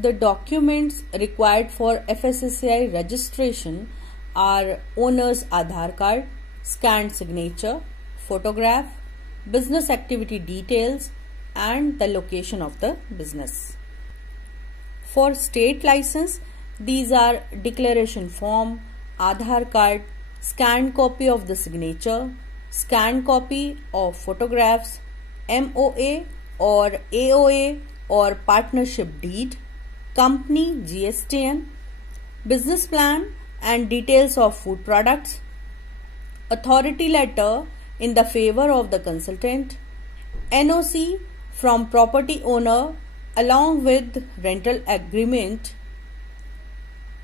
The documents required for FSSAI registration are owner's Aadhaar card, scanned signature, photograph, business activity details, and the location of the business. For state license, these are declaration form, Aadhaar card, scanned copy of the signature, scanned copy of photographs, MOA or AOA or partnership deed, company GSTN, business plan and details of food products, authority letter in the favor of the consultant, NOC from property owner along with rental agreement,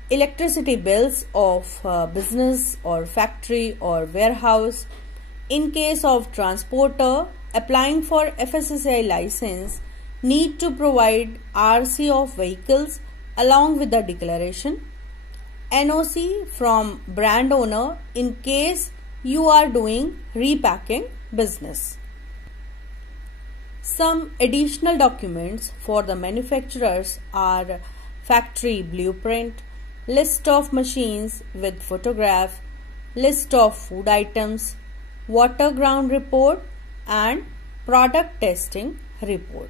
electricity bills of business or factory or warehouse. In case of transporter applying for FSSAI license, need to provide RC of vehicles along with the declaration, NOC from brand owner in case you are doing repacking business. Some additional documents for the manufacturers are factory blueprint, list of machines with photograph, list of food items, water ground report and product testing report.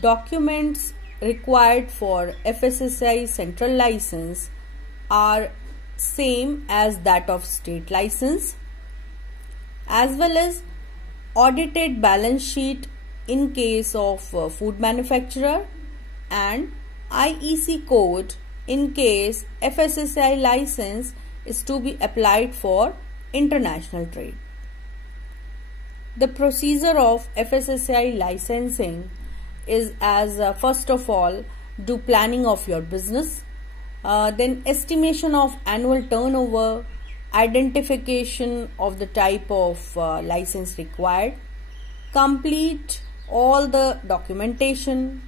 Documents required for FSSAI central license are same as that of state license, as well as audited balance sheet in case of food manufacturer and IEC code in case FSSAI license is to be applied for international trade. The procedure of FSSAI licensing is as first of all, do planning of your business, then estimation of annual turnover, identification of the type of license required, complete all the documentation,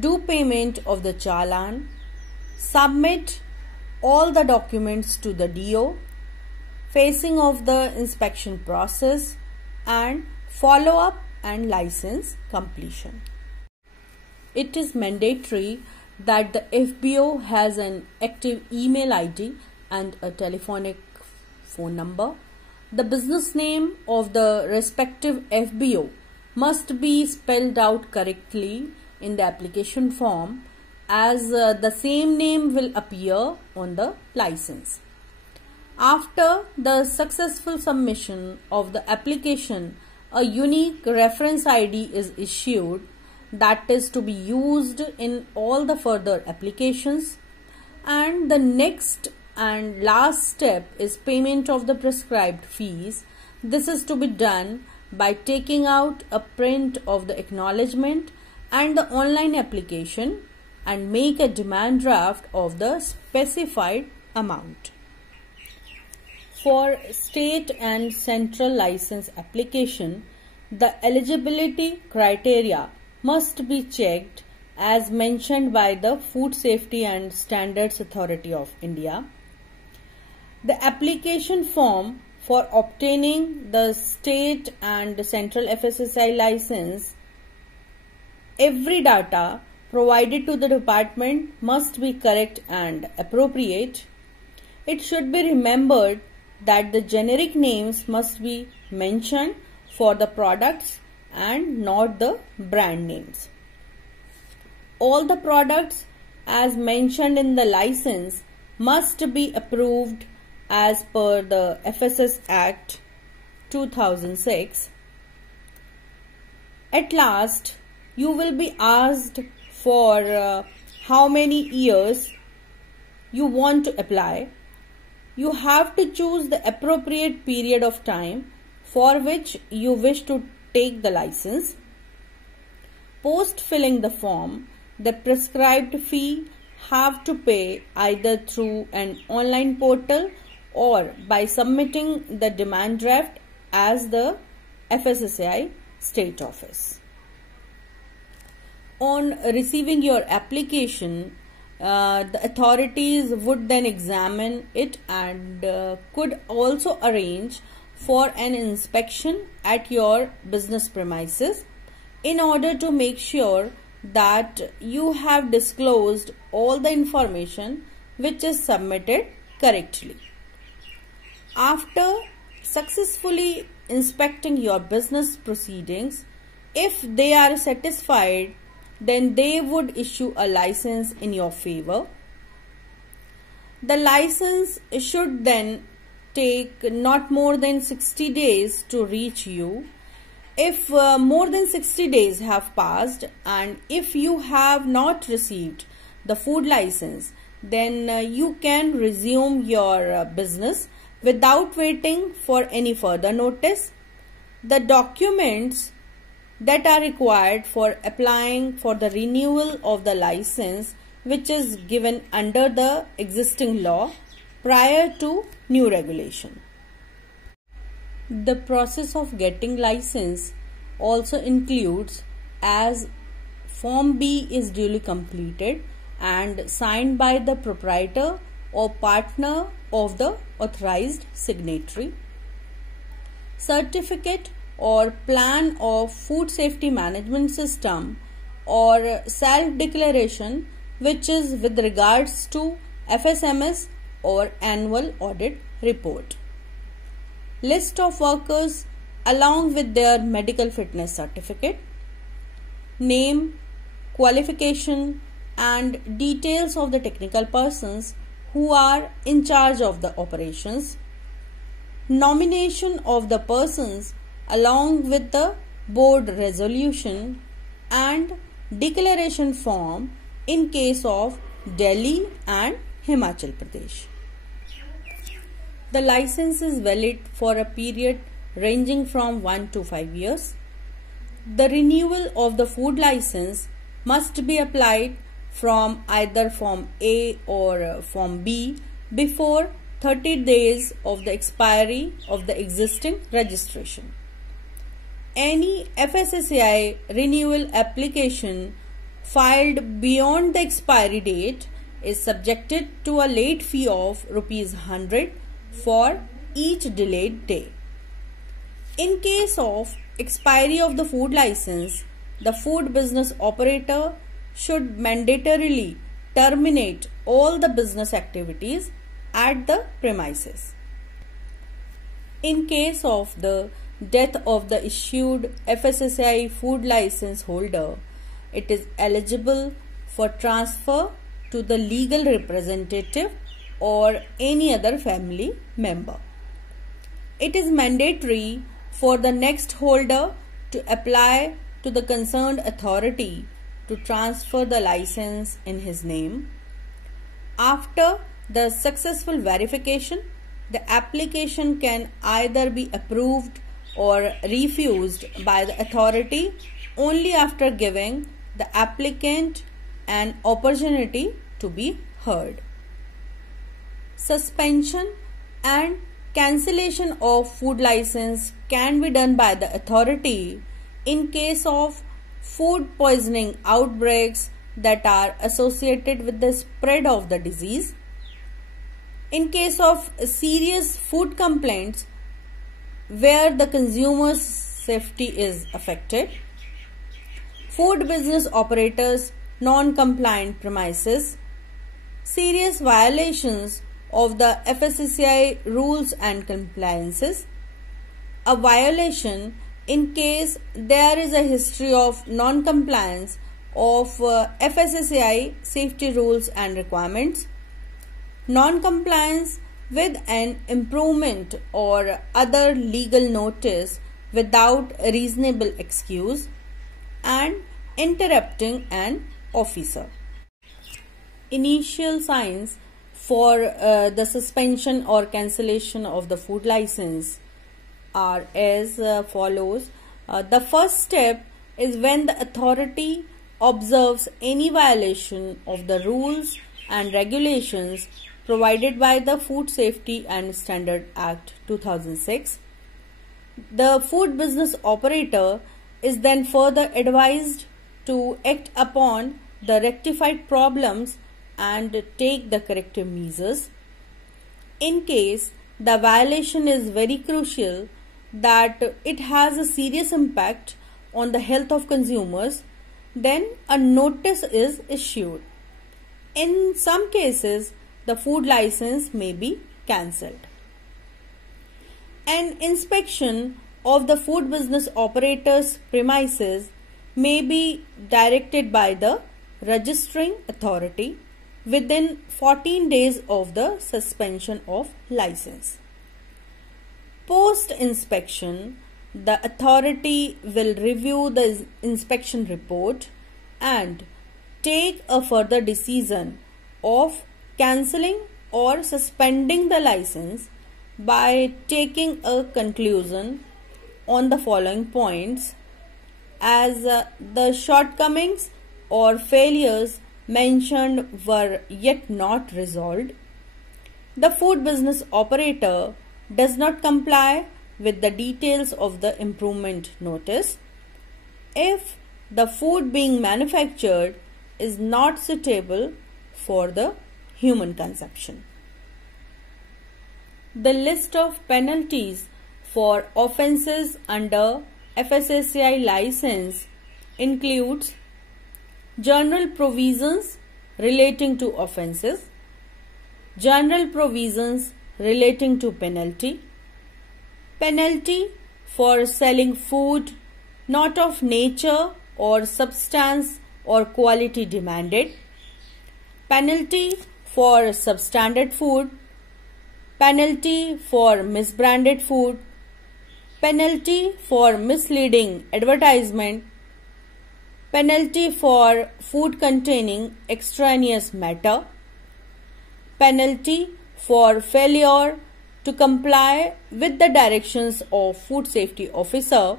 do payment of the challan, submit all the documents to the DO, facing of the inspection process and follow up and license completion. It is mandatory that the FBO has an active email ID and a telephonic phone number. The business name of the respective FBO must be spelled out correctly in the application form, as the same name will appear on the license. After the successful submission of the application, a unique reference ID is issued that is to be used in all the further applications, and the next and last step is payment of the prescribed fees. This is to be done by taking out a print of the acknowledgement and the online application and make a demand draft of the specified amount. For state and central license application, the eligibility criteria must be checked as mentioned by the Food Safety and Standards Authority of India. The application form for obtaining the state and central FSSAI license, every data provided to the department must be correct and appropriate. It should be remembered that the generic names must be mentioned for the products and not the brand names. All the products as mentioned in the license must be approved as per the FSS Act 2006. At last, you will be asked for how many years you want to apply. You have to choose the appropriate period of time for which you wish to take the license. Post filling the form, the prescribed fee have to pay either through an online portal or by submitting the demand draft as the FSSAI state office. On receiving your application, the authorities would then examine it and could also arrange for an inspection at your business premises in order to make sure that you have disclosed all the information which is submitted correctly. After successfully inspecting your business proceedings, if they are satisfied, then they would issue a license in your favor. The license should then take not more than 60 days to reach you. If more than 60 days have passed and if you have not received the food license, then you can resume your business without waiting for any further notice. The documents that are required for applying for the renewal of the license, which is given under the existing law prior to new regulation. The process of getting license also includes, as Form B is duly completed and signed by the proprietor or partner of the authorized signatory, certificate or plan of food safety management system or self-declaration, which is with regards to FSMS or annual audit report, list of workers along with their medical fitness certificate, name, qualification and details of the technical persons who are in charge of the operations, nomination of the persons along with the board resolution and declaration form in case of Delhi and Himachal Pradesh. The license is valid for a period ranging from 1 to 5 years. The renewal of the food license must be applied from either Form A or Form B before 30 days of the expiry of the existing registration. Any FSSAI renewal application filed beyond the expiry date is subjected to a late fee of ₹100 for each delayed day. In case of expiry of the food license, the food business operator should mandatorily terminate all the business activities at the premises. In case of the death of the issued FSSAI food license holder, it is eligible for transfer to the legal representative or any other family member. It is mandatory for the next holder to apply to the concerned authority to transfer the license in his name. After the successful verification, the application can either be approved or refused by the authority only after giving the applicant an opportunity to be heard. Suspension and cancellation of food license can be done by the authority in case of food poisoning outbreaks that are associated with the spread of the disease. In case of serious food complaints where the consumer's safety is affected, food business operators non-compliant premises, serious violations of the FSSAI rules and compliances, a violation in case there is a history of non-compliance of FSSAI safety rules and requirements, non-compliance with an improvement or other legal notice without a reasonable excuse, and interrupting an officer. Initial signs for the suspension or cancellation of the food license are as follows. The first step is when the authority observes any violation of the rules and regulations provided by the Food Safety and Standard Act 2006. The food business operator is then further advised to act upon the rectified problems and take the corrective measures. In case the violation is very crucial that it has a serious impact on the health of consumers, then a notice is issued. In some cases, the food license may be cancelled. An inspection of the food business operator's premises may be directed by the registering authority within 14 days of the suspension of license. Post-inspection, the authority will review the inspection report and take a further decision of cancelling or suspending the license by taking a conclusion on the following points, as the shortcomings or failures mentioned were yet not resolved. The food business operator does not comply with the details of the improvement notice. If the food being manufactured is not suitable for the human consumption. The list of penalties for offences under FSSAI license includes general provisions relating to offences, general provisions relating to penalty, penalty for selling food not of nature or substance or quality demanded, penalty for substandard food, penalty for misbranded food, penalty for misleading advertisement, penalty for food containing extraneous matter, penalty for failure to comply with the directions of food safety officer,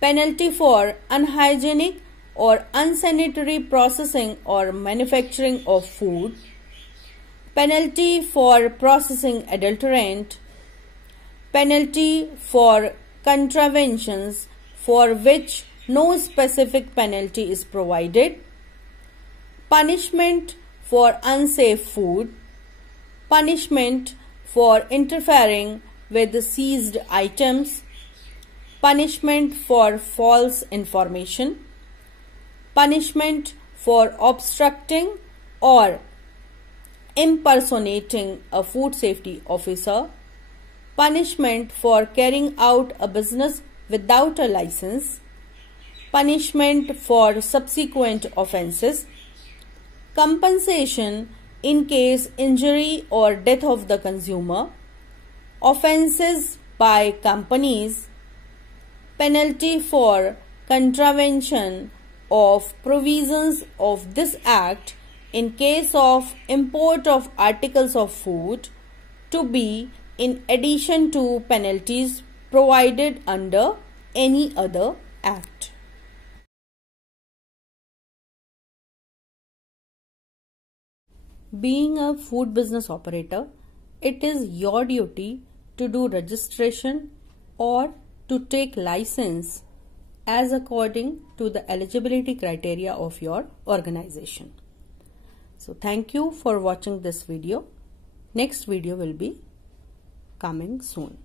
penalty for unhygienic or unsanitary processing or manufacturing of food, penalty for processing adulterant, penalty for contraventions for which no specific penalty is provided, punishment for unsafe food, punishment for interfering with the seized items, punishment for false information, punishment for obstructing or impersonating a food safety officer, punishment for carrying out a business without a license, punishment for subsequent offences, compensation in case injury or death of the consumer, offences by companies, penalty for contravention of provisions of this Act in case of import of articles of food, to be in addition to penalties provided under any other Act. Being a food business operator, it is your duty to do registration or to take license as according to the eligibility criteria of your organization. So thank you for watching this video. Next video will be coming soon.